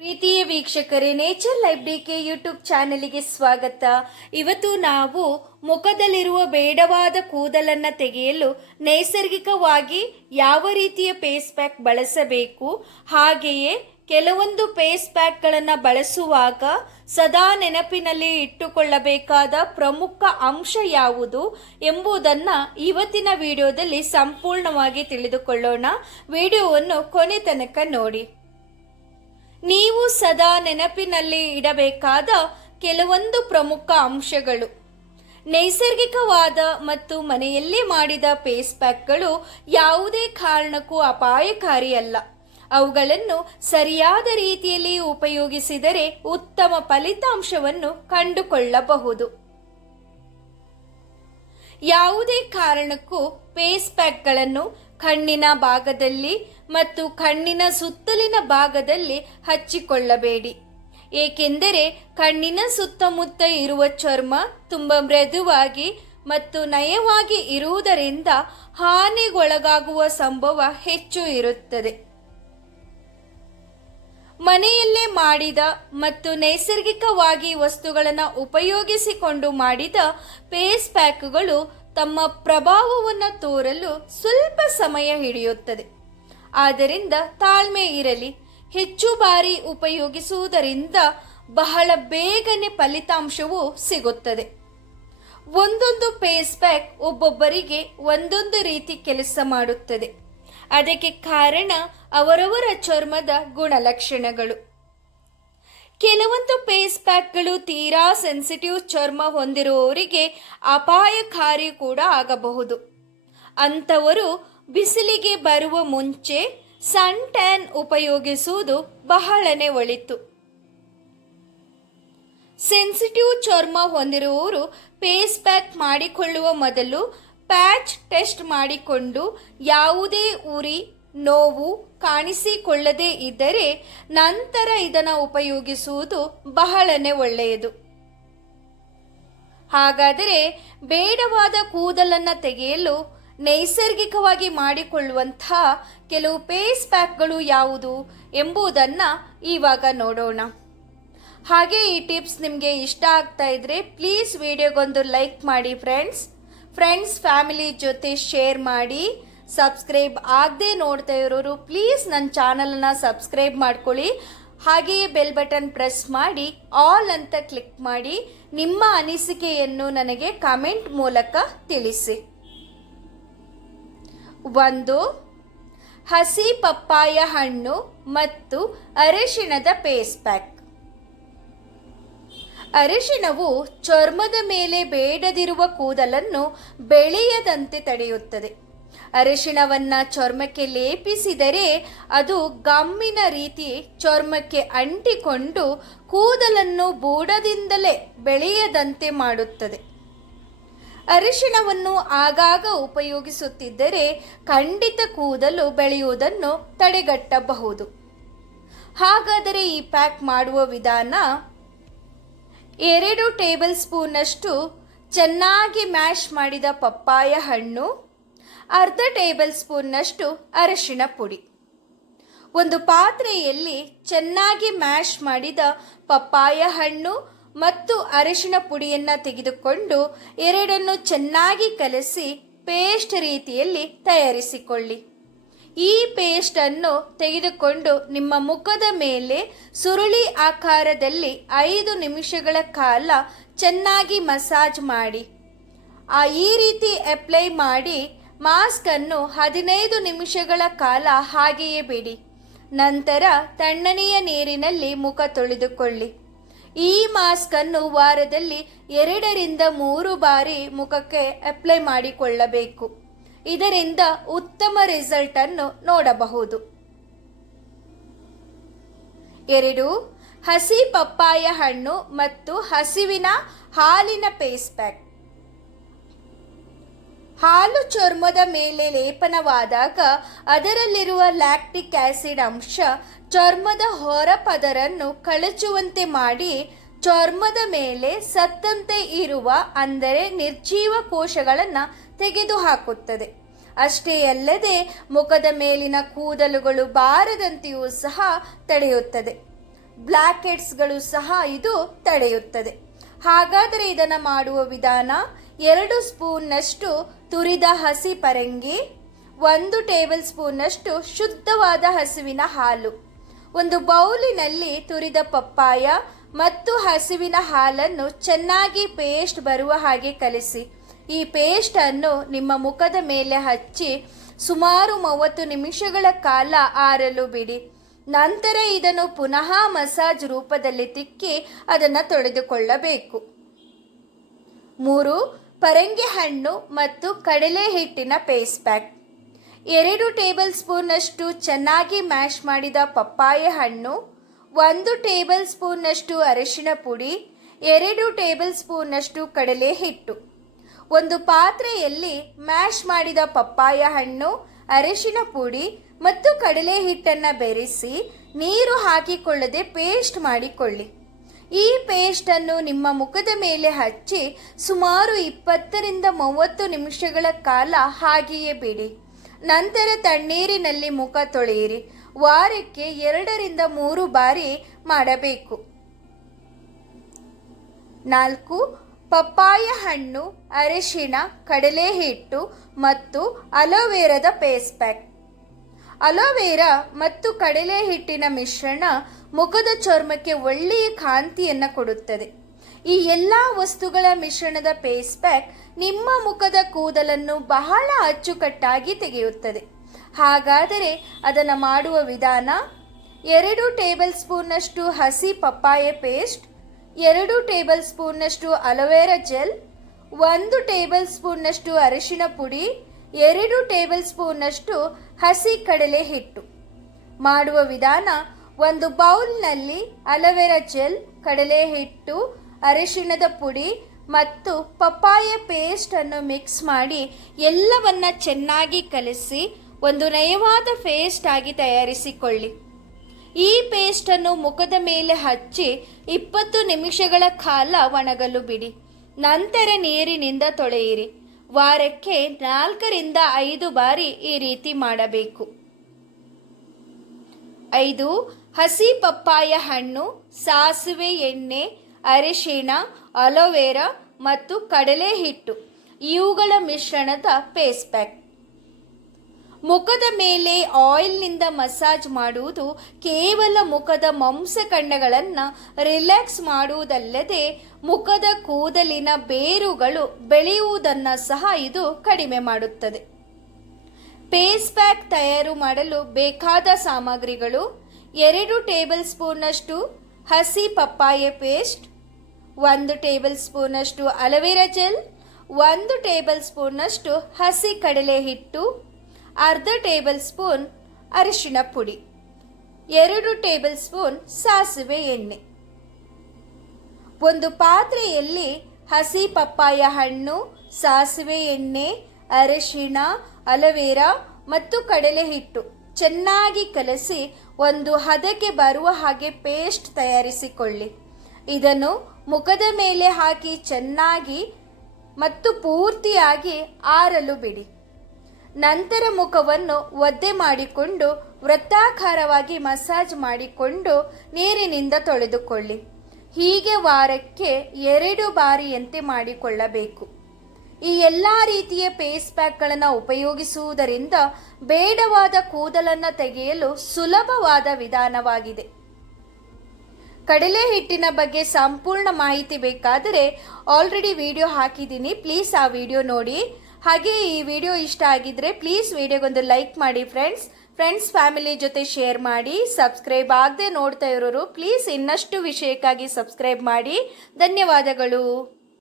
ಪ್ರೀತಿಯ ವೀಕ್ಷಕರೇ nature life D K YouTube ಚಾನಲಿಗೆ ಸ್ವಾಗತ. ಇವತ್ತು ನಾವು ಮುಖದಲ್ಲಿರುವ ಬೇಡವಾದ ಕೂದಲನ್ನು ತೆಗೆಯಲು ನೈಸರ್ಗಿಕವಾಗಿ ಯಾವ ರೀತಿಯ ಫೇಸ್ ಪ್ಯಾಕ್ ಬಳಸಬೇಕು, ಹಾಗೆಯೇ ಕೆಲವೊಂದು ಫೇಸ್ ಪ್ಯಾಕ್ಗಳನ್ನು ಬಳಸುವಾಗ ಸದಾ ನೆನಪಿನಲ್ಲಿ ಇಟ್ಟುಕೊಳ್ಳಬೇಕಾದ ಪ್ರಮುಖ ಅಂಶ ಯಾವುದು ಎಂಬುದನ್ನು ಇವತ್ತಿನ ವಿಡಿಯೋದಲ್ಲಿ ಸಂಪೂರ್ಣವಾಗಿ ತಿಳಿದುಕೊಳ್ಳೋಣ. ವಿಡಿಯೋವನ್ನು ಕೊನೆ ತನಕ ನೋಡಿ. ನೀವು ಸದಾ ನೆನಪಿನಲ್ಲಿ ಇಡಬೇಕಾದ ಕೆಲವೊಂದು ಪ್ರಮುಖ ಅಂಶಗಳು. ನೈಸರ್ಗಿಕವಾದ ಮತ್ತು ಮನೆಯಲ್ಲೇ ಮಾಡಿದ ಫೇಸ್ ಪ್ಯಾಕ್ಗಳು ಯಾವುದೇ ಕಾರಣಕ್ಕೂ ಅಪಾಯಕಾರಿಯಲ್ಲ. ಅವುಗಳನ್ನು ಸರಿಯಾದ ರೀತಿಯಲ್ಲಿ ಉಪಯೋಗಿಸಿದರೆ ಉತ್ತಮ ಫಲಿತಾಂಶವನ್ನು ಕಂಡುಕೊಳ್ಳಬಹುದು. ಯಾವುದೇ ಕಾರಣಕ್ಕೂ ಫೇಸ್ ಪ್ಯಾಕ್ಗಳನ್ನು ಕಣ್ಣಿನ ಭಾಗದಲ್ಲಿ ಮತ್ತು ಕಣ್ಣಿನ ಸುತ್ತಲಿನ ಭಾಗದಲ್ಲಿ ಹಚ್ಚಿಕೊಳ್ಳಬೇಡಿ. ಏಕೆಂದರೆ ಕಣ್ಣಿನ ಸುತ್ತಮುತ್ತ ಇರುವ ಚರ್ಮ ತುಂಬ ಮೃದುವಾಗಿ ಮತ್ತು ನಯವಾಗಿ ಇರುವುದರಿಂದ ಹಾನಿಗೊಳಗಾಗುವ ಸಂಭವ ಹೆಚ್ಚು ಇರುತ್ತದೆ. ಮನೆಯಲ್ಲೇ ಮಾಡಿದ ಮತ್ತು ನೈಸರ್ಗಿಕವಾಗಿ ವಸ್ತುಗಳನ್ನು ಉಪಯೋಗಿಸಿಕೊಂಡು ಮಾಡಿದ ಫೇಸ್ ಪ್ಯಾಕ್ಗಳು ತಮ್ಮ ಪ್ರಭಾವವನ್ನು ತೋರಲು ಸ್ವಲ್ಪ ಸಮಯ ಹಿಡಿಯುತ್ತದೆ. ಆದ್ದರಿಂದ ತಾಳ್ಮೆ ಇರಲಿ. ಹೆಚ್ಚು ಬಾರಿ ಉಪಯೋಗಿಸುವುದರಿಂದ ಬಹಳ ಬೇಗನೆ ಫಲಿತಾಂಶವು ಸಿಗುತ್ತದೆ. ಒಂದೊಂದು ಪೇಸ್ ಪ್ಯಾಕ್ ಒಬ್ಬೊಬ್ಬರಿಗೆ ಒಂದೊಂದು ರೀತಿ ಕೆಲಸ ಮಾಡುತ್ತದೆ. ಅದಕ್ಕೆ ಕಾರಣ ಅವರವರ ಚರ್ಮದ ಗುಣಲಕ್ಷಣಗಳು. ಕೆಲವೊಂದು ಪೇಸ್ ಪ್ಯಾಕ್ಗಳು ತೀರಾ ಸೆನ್ಸಿಟಿವ್ ಚರ್ಮ ಹೊಂದಿರುವವರಿಗೆ ಅಪಾಯಕಾರಿ ಕೂಡ ಆಗಬಹುದು. ಅಂಥವರು ಬಿಸಿಲಿಗೆ ಬರುವ ಮುಂಚೆ ಸನ್ ಟ್ಯಾನ್ ಉಪಯೋಗಿಸುವುದು ಬಹಳನೇ ಒಳಿತು. ಸೆನ್ಸಿಟಿವ್ ಚರ್ಮ ಹೊಂದಿರುವವರು ಫೇಸ್ ಪ್ಯಾಕ್ ಮಾಡಿಕೊಳ್ಳುವ ಮೊದಲು ಪ್ಯಾಚ್ ಟೆಸ್ಟ್ ಮಾಡಿಕೊಂಡು ಯಾವುದೇ ಉರಿ, ನೋವು ಕಾಣಿಸಿಕೊಳ್ಳದೇ ಇದ್ದರೆ ನಂತರ ಇದನ್ನು ಉಪಯೋಗಿಸುವುದು ಬಹಳನೇ ಒಳ್ಳೆಯದು. ಹಾಗಾದರೆ ಬೇಡವಾದ ಕೂದಲನ್ನು ತೆಗೆಯಲು ನೈಸರ್ಗಿಕವಾಗಿ ಮಾಡಿಕೊಳ್ಳುವಂಥ ಕೆಲವು ಫೇಸ್ ಪ್ಯಾಕ್ಗಳು ಯಾವುದು ಎಂಬುದನ್ನು ಇವಾಗ ನೋಡೋಣ. ಹಾಗೆ ಈ ಟಿಪ್ಸ್ ನಿಮಗೆ ಇಷ್ಟ ಆಗ್ತಾ ಇದ್ರೆ ಪ್ಲೀಸ್ ವಿಡಿಯೋಗೊಂದು ಲೈಕ್ ಮಾಡಿ ಫ್ರೆಂಡ್ಸ್. ಫ್ರೆಂಡ್ಸ್, ಫ್ಯಾಮಿಲಿ ಜೊತೆ ಶೇರ್ ಮಾಡಿ. ಸಬ್ಸ್ಕ್ರೈಬ್ ಆಗದೆ ನೋಡ್ತಾ ಇರೋರು ಪ್ಲೀಸ್ ನನ್ನ ಚಾನಲನ್ನು ಸಬ್ಸ್ಕ್ರೈಬ್ ಮಾಡ್ಕೊಳ್ಳಿ. ಹಾಗೆಯೇ ಬೆಲ್ ಬಟನ್ ಪ್ರೆಸ್ ಮಾಡಿ, ಆಲ್ ಅಂತ ಕ್ಲಿಕ್ ಮಾಡಿ. ನಿಮ್ಮ ಅನಿಸಿಕೆಯನ್ನು ನನಗೆ ಕಮೆಂಟ್ ಮೂಲಕ ತಿಳಿಸಿ. ಒಂದು ಹಸಿ ಪಪ್ಪಾಯ ಹಣ್ಣು ಮತ್ತು ಅರಿಶಿಣದ ಪೇಸ್ಟ್ ಪ್ಯಾಕ್ ಅರಿಶಿಣವು ಚರ್ಮದ ಮೇಲೆ ಬೇಡದಿರುವ ಕೂದಲನ್ನು ಬೆಳೆಯದಂತೆ ತಡೆಯುತ್ತದೆ. ಅರಿಶಿಣವನ್ನ ಚರ್ಮಕ್ಕೆ ಲೇಪಿಸಿದರೆ ಅದು ಗಮ್ಮಿನ ರೀತಿ ಚರ್ಮಕ್ಕೆ ಅಂಟಿಕೊಂಡು ಕೂದಲನ್ನು ಬೂಡದಿಂದಲೇ ಬೆಳೆಯದಂತೆ ಮಾಡುತ್ತದೆ. ಅರಿಶಿಣವನ್ನು ಆಗಾಗ ಉಪಯೋಗಿಸುತ್ತಿದ್ದರೆ ಖಂಡಿತ ಕೂದಲು ಬೆಳೆಯುವುದನ್ನು ತಡೆಗಟ್ಟಬಹುದು. ಹಾಗಾದರೆ ಈ ಪ್ಯಾಕ್ ಮಾಡುವ ವಿಧಾನ? ಎರಡು ಟೇಬಲ್ ಸ್ಪೂನಷ್ಟು ಚೆನ್ನಾಗಿ ಮ್ಯಾಶ್ ಮಾಡಿದ ಪಪ್ಪಾಯ ಹಣ್ಣು, ಅರ್ಧ ಟೇಬಲ್ ಸ್ಪೂನ್ನಷ್ಟು ಅರಶಿಣ ಪುಡಿ. ಒಂದು ಪಾತ್ರೆಯಲ್ಲಿ ಚೆನ್ನಾಗಿ ಮ್ಯಾಶ್ ಮಾಡಿದ ಪಪ್ಪಾಯ ಹಣ್ಣು ಮತ್ತು ಅರಿಶಿನ ಪುಡಿಯನ್ನು ತೆಗೆದುಕೊಂಡು ಎರಡನ್ನು ಚೆನ್ನಾಗಿ ಕಲಸಿ ಪೇಸ್ಟ್ ರೀತಿಯಲ್ಲಿ ತಯಾರಿಸಿಕೊಳ್ಳಿ. ಈ ಪೇಸ್ಟನ್ನು ತೆಗೆದುಕೊಂಡು ನಿಮ್ಮ ಮುಖದ ಮೇಲೆ ಸುರುಳಿ ಆಕಾರದಲ್ಲಿ ಐದು ನಿಮಿಷಗಳ ಕಾಲ ಚೆನ್ನಾಗಿ ಮಸಾಜ್ ಮಾಡಿ. ಆ ಈ ರೀತಿ ಅಪ್ಲೈ ಮಾಡಿ ಮಾಸ್ಕನ್ನು ಹದಿನೈದು ನಿಮಿಷಗಳ ಕಾಲ ಹಾಗೆಯೇ ಬಿಡಿ. ನಂತರ ತಣ್ಣನೆಯ ನೀರಿನಲ್ಲಿ ಮುಖ ತೊಳೆದುಕೊಳ್ಳಿ. ಈ ಮಾಸ್ಕನ್ನು ವಾರದಲ್ಲಿ ಎರಡರಿಂದ ಮೂರು ಬಾರಿ ಮುಖಕ್ಕೆ ಅಪ್ಲೈ ಮಾಡಿಕೊಳ್ಳಬೇಕು. ಇದರಿಂದ ಉತ್ತಮ ರಿಸಲ್ಟ್ ಅನ್ನು ನೋಡಬಹುದು. ಎರಡು, ಹಸಿ ಪಪ್ಪಾಯ ಹಣ್ಣು ಮತ್ತು ಹಸಿವಿನ ಹಾಲಿನ ಪೇಸ್ ಪ್ಯಾಕ್. ಹಾಲು ಚರ್ಮದ ಮೇಲೆ ಲೇಪನವಾದಾಗ ಅದರಲ್ಲಿರುವ ಲ್ಯಾಕ್ಟಿಕ್ ಆಸಿಡ್ ಅಂಶ ಚರ್ಮದ ಹೊರಪದರನ್ನು ಕಳಚುವಂತೆ ಮಾಡಿ ಚರ್ಮದ ಮೇಲೆ ಸತ್ತಂತೆ ಇರುವ ಅಂದರೆ ನಿರ್ಜೀವ ಕೋಶಗಳನ್ನು ತೆಗೆದುಹಾಕುತ್ತದೆ. ಅಷ್ಟೇ ಅಲ್ಲದೆ ಮುಖದ ಮೇಲಿನ ಕೂದಲುಗಳು ಬಾರದಂತೆಯೂ ಸಹ ತಡೆಯುತ್ತದೆ. ಬ್ಲ್ಯಾಕೆಟ್ಸ್ಗಳು ಸಹ ಇದು ತಡೆಯುತ್ತದೆ. ಹಾಗಾದರೆ ಇದನ್ನು ಮಾಡುವ ವಿಧಾನ ಎರಡು ಸ್ಪೂನ್ನಷ್ಟು ತುರಿದ ಹಸಿ ಪರಂಗಿ, ಒಂದು ಟೇಬಲ್ ಸ್ಪೂನ್ನಷ್ಟು ಶುದ್ಧವಾದ ಹಸುವಿನ ಹಾಲು. ಒಂದು ಬೌಲಿನಲ್ಲಿ ತುರಿದ ಪಪ್ಪಾಯ ಮತ್ತು ಹಸುವಿನ ಹಾಲನ್ನು ಚೆನ್ನಾಗಿ ಪೇಸ್ಟ್ ಬರುವ ಹಾಗೆ ಕಲಿಸಿ. ಈ ಪೇಸ್ಟನ್ನು ನಿಮ್ಮ ಮುಖದ ಮೇಲೆ ಹಚ್ಚಿ ಸುಮಾರು ಮೂವತ್ತು ನಿಮಿಷಗಳ ಕಾಲ ಆರಲು ಬಿಡಿ. ನಂತರ ಇದನ್ನು ಪುನಃ ಮಸಾಜ್ ರೂಪದಲ್ಲಿ ತಿಕ್ಕಿ ಅದನ್ನು ತೊಳೆದುಕೊಳ್ಳಬೇಕು. ಮೂರು, ಪರಂಗಿ ಹಣ್ಣು ಮತ್ತು ಕಡಲೆ ಹಿಟ್ಟಿನ ಪೇಸ್ಟ್ ಪ್ಯಾಕ್ ಎರಡು ಟೇಬಲ್ ಸ್ಪೂನ್ನಷ್ಟು ಚೆನ್ನಾಗಿ ಮ್ಯಾಶ್ ಮಾಡಿದ ಪಪ್ಪಾಯ ಹಣ್ಣು, ಒಂದು ಟೇಬಲ್ ಸ್ಪೂನ್ನಷ್ಟು ಅರಿಶಿನ ಪುಡಿ, ಎರಡು ಟೇಬಲ್ ಸ್ಪೂನ್ನಷ್ಟು ಕಡಲೆ ಹಿಟ್ಟು. ಒಂದು ಪಾತ್ರೆಯಲ್ಲಿ ಮ್ಯಾಶ್ ಮಾಡಿದ ಪಪ್ಪಾಯ ಹಣ್ಣು ಅರಿಶಿನ ಪುಡಿ ಮತ್ತು ಕಡಲೆ ಹಿಟ್ಟನ್ನು ಬೆರೆಸಿ ನೀರು ಹಾಕಿಕೊಳ್ಳದೆ ಪೇಸ್ಟ್ ಮಾಡಿಕೊಳ್ಳಿ. ಈ ಪೇಸ್ಟನ್ನು ನಿಮ್ಮ ಮುಖದ ಮೇಲೆ ಹಚ್ಚಿ ಸುಮಾರು ಇಪ್ಪತ್ತರಿಂದ ಮೂವತ್ತು ನಿಮಿಷಗಳ ಕಾಲ ಹಾಗೆಯೇ ಬಿಡಿ. ನಂತರ ತಣ್ಣೀರಿನಲ್ಲಿ ಮುಖ ತೊಳೆಯಿರಿ. ವಾರಕ್ಕೆ ಎರಡರಿಂದ ಮೂರು ಬಾರಿ ಮಾಡಬೇಕು. ನಾಲ್ಕು, ಪಪ್ಪಾಯ ಹಣ್ಣು, ಅರಿಶಿಣ, ಕಡಲೆ ಹಿಟ್ಟು ಮತ್ತು ಅಲೋವೆರಾದ ಪೇಸ್ಟ್ ಪ್ಯಾಕ್. ಅಲೋವೆರಾ ಮತ್ತು ಕಡಲೆ ಹಿಟ್ಟಿನ ಮಿಶ್ರಣ ಮುಖದ ಚರ್ಮಕ್ಕೆ ಒಳ್ಳೆಯ ಕಾಂತಿಯನ್ನು ಕೊಡುತ್ತದೆ. ಈ ಎಲ್ಲ ವಸ್ತುಗಳ ಮಿಶ್ರಣದ ಪೇಸ್ಟ್ ಪ್ಯಾಕ್ ನಿಮ್ಮ ಮುಖದ ಕೂದಲನ್ನು ಬಹಳ ಅಚ್ಚುಕಟ್ಟಾಗಿ ತೆಗೆಯುತ್ತದೆ. ಹಾಗಾದರೆ ಅದನ್ನು ಮಾಡುವ ವಿಧಾನ? ಎರಡು ಟೇಬಲ್ ಸ್ಪೂನ್ನಷ್ಟು ಹಸಿ ಪಪ್ಪಾಯ ಪೇಸ್ಟ್, ಎರಡು ಟೇಬಲ್ ಸ್ಪೂನ್ನಷ್ಟು ಅಲೋವೆರಾ ಜೆಲ್, ಒಂದು ಟೇಬಲ್ ಸ್ಪೂನ್ನಷ್ಟು ಅರಿಶಿನ ಪುಡಿ, ಎರಡು ಟೇಬಲ್ ಸ್ಪೂನ್ನಷ್ಟು ಹಸಿ ಕಡಲೆ ಹಿಟ್ಟು. ಮಾಡುವ ವಿಧಾನ, ಒಂದು ಬೌಲ್ನಲ್ಲಿ ಅಲೋವೆರಾ ಜೆಲ್, ಕಡಲೆ ಹಿಟ್ಟು, ಅರಿಶಿಣದ ಪುಡಿ ಮತ್ತು ಪಪ್ಪಾಯ ಪೇಸ್ಟ್ ಅನ್ನು ಮಿಕ್ಸ್ ಮಾಡಿ ಎಲ್ಲವನ್ನ ಚೆನ್ನಾಗಿ ಕಲಸಿ ಒಂದು ನಯವಾದ ಪೇಸ್ಟ್ ಆಗಿ ತಯಾರಿಸಿಕೊಳ್ಳಿ. ಈ ಪೇಸ್ಟನ್ನು ಮುಖದ ಮೇಲೆ ಹಚ್ಚಿ ಇಪ್ಪತ್ತು ನಿಮಿಷಗಳ ಕಾಲ ಒಣಗಲು ಬಿಡಿ. ನಂತರ ನೀರಿನಿಂದ ತೊಳೆಯಿರಿ. ವಾರಕ್ಕೆ ನಾಲ್ಕರಿಂದ ಐದು ಬಾರಿ ಈ ರೀತಿ ಮಾಡಬೇಕು. ಐದು, ಹಸಿ ಪಪ್ಪಾಯ ಹಣ್ಣು, ಸಾಸಿವೆ ಎಣ್ಣೆ, ಅರಿಶಿಣ, ಅಲೋವೆರಾ ಮತ್ತು ಕಡಲೆ ಹಿಟ್ಟು ಇವುಗಳ ಮಿಶ್ರಣದ ಪೇಸ್ಟ್ ಪ್ಯಾಕ್. ಮುಖದ ಮೇಲೆ ಆಯಿಲ್ನಿಂದ ಮಸಾಜ್ ಮಾಡುವುದು ಕೇವಲ ಮುಖದ ಮಾಂಸಖಂಡಗಳನ್ನು ರಿಲ್ಯಾಕ್ಸ್ ಮಾಡುವುದಲ್ಲದೆ ಮುಖದ ಕೂದಲಿನ ಬೇರುಗಳು ಬೆಳೆಯುವುದನ್ನು ಸಹ ಇದು ಕಡಿಮೆ ಮಾಡುತ್ತದೆ. ಪೇಸ್ ಪ್ಯಾಕ್ ತಯಾರು ಮಾಡಲು ಬೇಕಾದ ಸಾಮಗ್ರಿಗಳು ಎರಡು ಟೇಬಲ್ ಸ್ಪೂನ್ನಷ್ಟು ಹಸಿ ಪಪ್ಪಾಯ ಪೇಸ್ಟ್, ಒಂದು ಟೇಬಲ್ ಸ್ಪೂನಷ್ಟು ಅಲೋವೆರಾ ಜೆಲ್, ಒಂದು ಟೇಬಲ್ ಸ್ಪೂನಷ್ಟು ಹಸಿ ಕಡಲೆ ಹಿಟ್ಟು ಅರ್ಧ ಟೇಬಲ್ ಸ್ಪೂನ್ ಅರಿಶಿಣ ಪುಡಿ, ಎರಡು ಟೇಬಲ್ ಸ್ಪೂನ್ ಸಾಸಿವೆ ಎಣ್ಣೆ. ಒಂದು ಪಾತ್ರೆಯಲ್ಲಿ ಹಸಿ ಪಪ್ಪಾಯ ಹಣ್ಣು, ಸಾಸಿವೆ ಎಣ್ಣೆ, ಅರಿಶಿಣ, ಅಲವೇರಾ ಮತ್ತು ಕಡಲೆ ಹಿಟ್ಟು ಚೆನ್ನಾಗಿ ಕಲಸಿ ಒಂದು ಹದಕ್ಕೆ ಬರುವ ಹಾಗೆ ಪೇಸ್ಟ್ ತಯಾರಿಸಿಕೊಳ್ಳಿ. ಇದನ್ನು ಮುಖದ ಮೇಲೆ ಹಾಕಿ ಚೆನ್ನಾಗಿ ಮತ್ತು ಪೂರ್ತಿಯಾಗಿ ಆರಲು ಬಿಡಿ. ನಂತರ ಮುಖವನ್ನು ಒದ್ದೆ ಮಾಡಿಕೊಂಡು ವೃತ್ತಾಕಾರವಾಗಿ ಮಸಾಜ್ ಮಾಡಿಕೊಂಡು ನೀರಿನಿಂದ ತೊಳೆದುಕೊಳ್ಳಿ. ಹೀಗೆ ವಾರಕ್ಕೆ ಎರಡು ಬಾರಿಯಂತೆ ಮಾಡಿಕೊಳ್ಳಬೇಕು. ಈ ಎಲ್ಲ ರೀತಿಯ ಫೇಸ್ ಪ್ಯಾಕ್ಗಳನ್ನು ಉಪಯೋಗಿಸುವುದರಿಂದ ಬೇಡವಾದ ಕೂದಲನ್ನು ತೆಗೆಯಲು ಸುಲಭವಾದ ವಿಧಾನವಾಗಿದೆ. ಕಡಲೆ ಹಿಟ್ಟಿನ ಬಗ್ಗೆ ಸಂಪೂರ್ಣ ಮಾಹಿತಿ ಬೇಕಾದರೆ ಆಲ್ರೆಡಿ ವಿಡಿಯೋ ಹಾಕಿದ್ದೀನಿ. ಪ್ಲೀಸ್ ಆ ವಿಡಿಯೋ ನೋಡಿ. ಹಾಗೆ ಈ ವಿಡಿಯೋ ಇಷ್ಟ ಆಗಿದ್ರೆ ಪ್ಲೀಸ್ ವಿಡಿಯೋಗೊಂದು ಲೈಕ್ ಮಾಡಿ ಫ್ರೆಂಡ್ಸ್ ಫ್ರೆಂಡ್ಸ್ ಫ್ಯಾಮಿಲಿ ಜೊತೆ ಶೇರ್ ಮಾಡಿ ಸಬ್ಸ್ಕ್ರೈಬ್ ಆಗದೆ ನೋಡ್ತಾ ಇರೋರು ಪ್ಲೀಸ್ ಇನ್ನಷ್ಟು ವಿಷಯಕ್ಕಾಗಿ ಸಬ್ಸ್ಕ್ರೈಬ್ ಮಾಡಿ. ಧನ್ಯವಾದಗಳು.